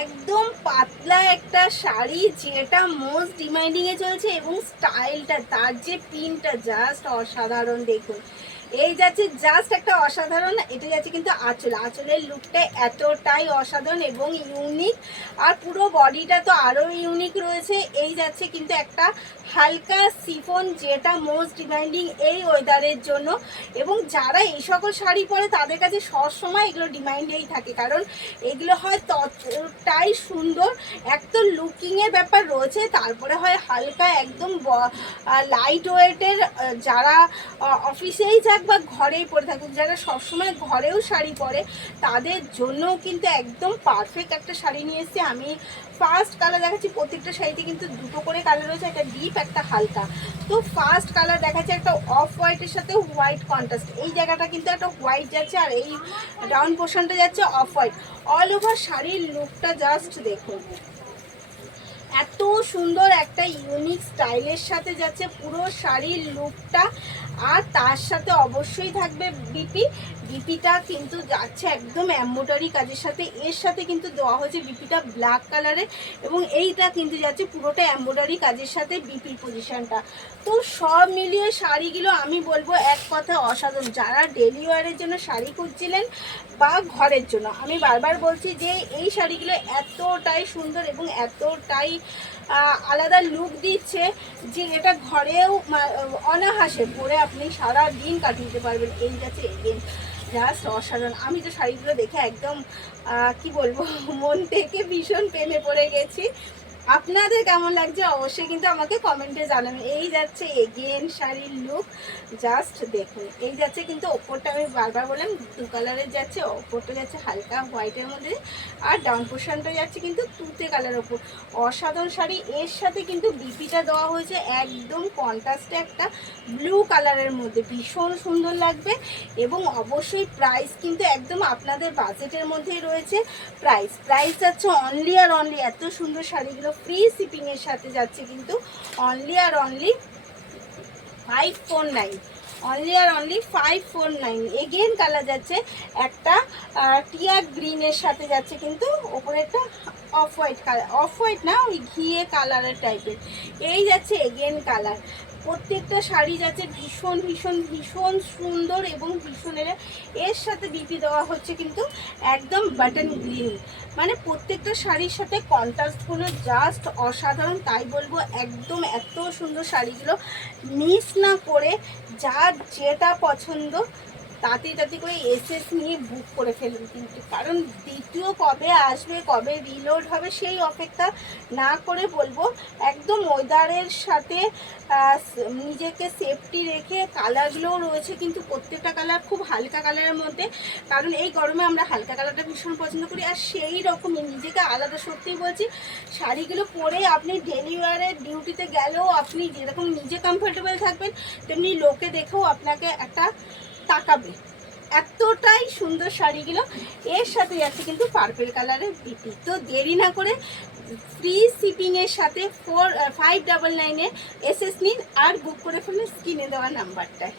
একদম পাতলা একটা শাড়ি যেটা মোস্ট ডিমান্ডিংয়ে চলছে, এবং স্টাইলটা, তার যে প্রিন্টটা জাস্ট অসাধারণ। দেখুন, এই যাচ্ছে জাস্ট একটা অসাধারণ। এটা যাচ্ছে কিন্তু আঁচলের লুকটা এতটাই অসাধারণ এবং ইউনিক, আর পুরো বডিটা তো আরও ইউনিক রয়েছে। এই যাচ্ছে কিন্তু একটা হালকা সিফন, যেটা মোস্ট ডিমান্ডিং এই ওয়েদারের জন্য। এবং যারা এই সকল শাড়ি পরে তাদের কাছে সবসময় এগুলো ডিমান্ডেই থাকে, কারণ এগুলো হয় ততটাই সুন্দর। এক তো লুকিংয়ের ব্যাপার রয়েছে, তারপরে হয় হালকা একদম লাইট ওয়েটের। যারা অফিসেই যাক বা ঘরেই পরে থাকুক, যারা সবসময় ঘরেও শাড়ি পরে, তাদের জন্যও কিন্তু একদম পারফেক্ট একটা শাড়ি নিয়ে এসেছি আমি। ফার্স্ট কালার দেখাচ্ছি, প্রত্যেকটা শাড়িতে কিন্তু দুটো করে কালার রয়েছে, একটা ডিপ একটা হালকা। তো ফার্স্ট কালার দেখাচ্ছে একটা অফ হোয়াইটের সাথে হোয়াইট কন্ট্রাস্ট। এই জায়গাটা কিন্তু একটা হোয়াইট যাচ্ছে, আর এই ডাউন পোর্শনটা যাচ্ছে অফ হোয়াইট। অল ওভার শাড়ির লুকটা জাস্ট দেখুন, এত সুন্দর একটা ইউনিক স্টাইলের সাথে যাচ্ছে পুরো শাড়ির লুকটা। আর তার সাথে অবশ্যই থাকবে বিপিটা কিন্তু যাচ্ছে একদম এমব্রয়ডারি কাজের সাথে। এর সাথে কিন্তু দেওয়া হয়েছে বিপিটা ব্ল্যাক কালারের, এবং এইটা কিন্তু যাচ্ছে পুরোটা এমব্রয়ডারি কাজের সাথে বিপির পজিশনটা। তো সব মিলিয়ে শাড়িগুলো আমি বলবো এক কথা অসাধারণ। যারা ডেলি ওয়ারের জন্য শাড়ি খুঁজছিলেন বা ঘরের জন্য, আমি বারবার বলছি যে এই শাড়িগুলো এতটাই সুন্দর এবং এতটাই আলাদা লুক দিচ্ছে যে এটা ঘরেও অনায়াসে পরে আপনি সারা দিন কাটিয়ে দিতে পারবেন। এই যাচ্ছে এগেন জাস্ট অসাধারণ। আমি তো শাড়িগুলো দেখে একদম কি বলবো, মন থেকে ভীষণ প্রেমে পড়ে গেছি। আপনাদের কেমন লাগছে অবশ্যই কিন্তু আমাকে কমেন্টে জানাবেন। এই যাচ্ছে এগেন শাড়ির লুক, জাস্ট দেখুন। এই যাচ্ছে কিন্তু ওপরটা আমি বারবার বললাম দু কালারের যাচ্ছে, ওপরটা যাচ্ছে হালকা হোয়াইটের মধ্যে, আর ডাউন পোর্শনটা যাচ্ছে কিন্তু তুতে কালারের ওপর। অসাধারণ শাড়ি। এর সাথে কিন্তু বিপিটা দেওয়া হয়েছে একদম কন্ট্রাস্টে একটা ব্লু কালারের মধ্যে, ভীষণ সুন্দর লাগবে। এবং অবশ্যই প্রাইস কিন্তু একদম আপনাদের বাজেটের মধ্যেই রয়েছে। প্রাইস যাচ্ছে অনলি আর অনলি, এত সুন্দর শাড়িগুলো ফ্রি শিপিংয়ের সাথে যাচ্ছে কিন্তু অনলি আর অনলি 549, অনলি আর অনলি 549। এগেন কালার যাচ্ছে একটা টিয়া গ্রিনের সাথে যাচ্ছে কিন্তু ওপরে একটা off white colour, off white না, ওই ঘিয়ে কালারের টাইপের। এই যাচ্ছে এগেন কালার। প্রত্যেকটা শাড়ি যাচ্ছে ভীষণ ভীষণ ভীষণ সুন্দর এবং ভীষণের। এর সাথে বিপি দেওয়া হচ্ছে কিন্তু একদম বাটন গ্রিন, মানে প্রত্যেকটা শাড়ির সাথে কন্ট্রাস্টগুলো জাস্ট অসাধারণ। তাই বলবো একদম এত সুন্দর শাড়িগুলো মিস না করে যার যেটা পছন্দ তাড়াতাড়ি করে এসএস নিয়ে বুক করে ফেলুন কিন্তু, কারণ দ্বিতীয় কবে আসবে, কবে রিলোড হবে সেই অপেক্ষা না করে বলবো একদম ওয়েদারের সাথে নিজেকে সেফটি রেখে। কালারগুলোও রয়েছে কিন্তু প্রত্যেকটা কালার খুব হালকা কালারের মধ্যে, কারণ এই গরমে আমরা হালকা কালারটা ভীষণ পছন্দ করি। আর সেই রকমই নিজেকে আলাদা, সত্যিই বলছি, শাড়িগুলো পরে আপনি ডেলি ওয়ারে ডিউটিতে গেলেও আপনি যেরকম নিজে কমফোর্টেবল থাকবেন, তেমনি লোকে দেখেও আপনাকে একটা তাকাবে। এতটাই সুন্দর শাড়িগুলো। এর সাথে যাচ্ছে কিন্তু পার্পেল কালারের বিপি। তো দেরি না করে ফ্রি শিপিংয়ের সাথে 4599-এ এসএস নিন আর বুক করে ফেলুন স্ক্রিনে দেওয়া নাম্বারটায়।